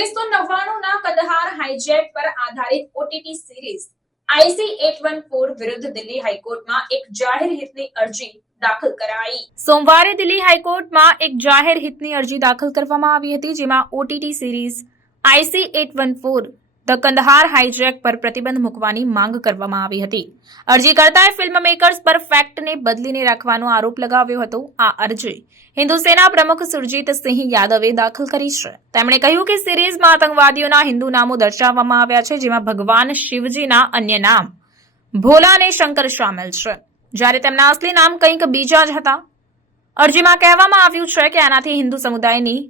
ઓગણીસો નવ્વાણું ના કદહાર હાઈજેક પર આધારિત OTT series IC eight one four વિરુદ્ધ દિલ્હી હાઈકોર્ટમાં એક જાહેર હિતની અરજી દાખલ કરાઈ. સોમવારે દિલ્હી હાઈકોર્ટમાં એક જાહેર હિતની અરજી દાખલ કરવામાં આવી હતી, જેમાં OTT series IC eight one four the Kandahar hijack પર પ્રતિબંધ મૂકવાની માંગ કરવામાં આવી હતી. અરજીકર્તાએ ફિલ્મ મેકર્સ પર ફેક્ટને બદલીને રાખવાનો આરોપ લગાવ્યો હતો. આ અરજી હિન્દુ સેના પ્રમુખ સુરજીત સિંહ યાદવે દાખલ કરી છે. તેમણે કહ્યું કે સિરીઝમાં આતંકવાદીઓના હિન્દુ નામો દર્શાવવામાં આવ્યા છે, જેમાં ભગવાન શિવજીના અન્ય નામ ભોલા અને શંકર સામેલ છે. જ્યારે તેમના અસલી નામ કંઈક બીજા જ હતા. અરજીમાં કહેવામાં આવ્યું છે કે આનાથી હિન્દુ સમુદાયની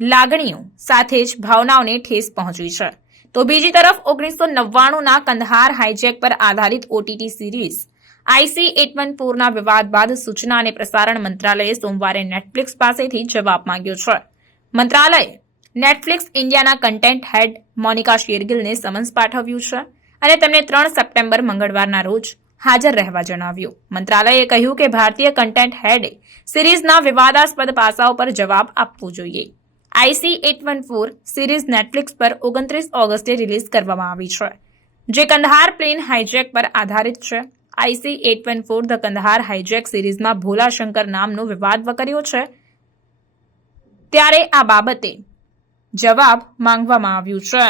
લાગણીઓ સાથે જ ભાવનાઓને ઠેસ પહોંચી છે. તો બીજી તરફ ઓગણીસો નવ્વાણુંના કંદહાર હાઇજેક પર આધારિત OTT series IC eight one ફોરના વિવાદ બાદ સૂચના અને પ્રસારણ મંત્રાલયે સોમવારે નેટફ્લિક્સ પાસેથી જવાબ માંગ્યો છે. મંત્રાલયે નેટફ્લિક્સ ઇન્ડિયાના કન્ટેન્ટ હેડ મોનિકા શેરગિલને સમન્સ પાઠવ્યું છે અને તેમને ત્રણ સપ્ટેમ્બર મંગળવારના રોજ હાજર રહેવા જણાવ્યું. મંત્રાલયે કહ્યું કે ભારતીય કન્ટેન્ટ હેડે સિરીઝના વિવાદાસ્પદ પાસાઓ પર જવાબ આપવો જોઈએ. IC eight one four series Netflix પર ઓગણત્રીસ ઓગસ્ટે રિલીઝ કરવામાં આવી છે, જે કંદહાર પ્લેન હાઈજેક પર આધારિત છે. IC eight one four the Kandahar hijack સિરીઝમાં ભોલા શંકર નામનો વિવાદ વકર્યો છે. ત્યારે આ બાબતે જવાબ માંગવામાં આવ્યું છે.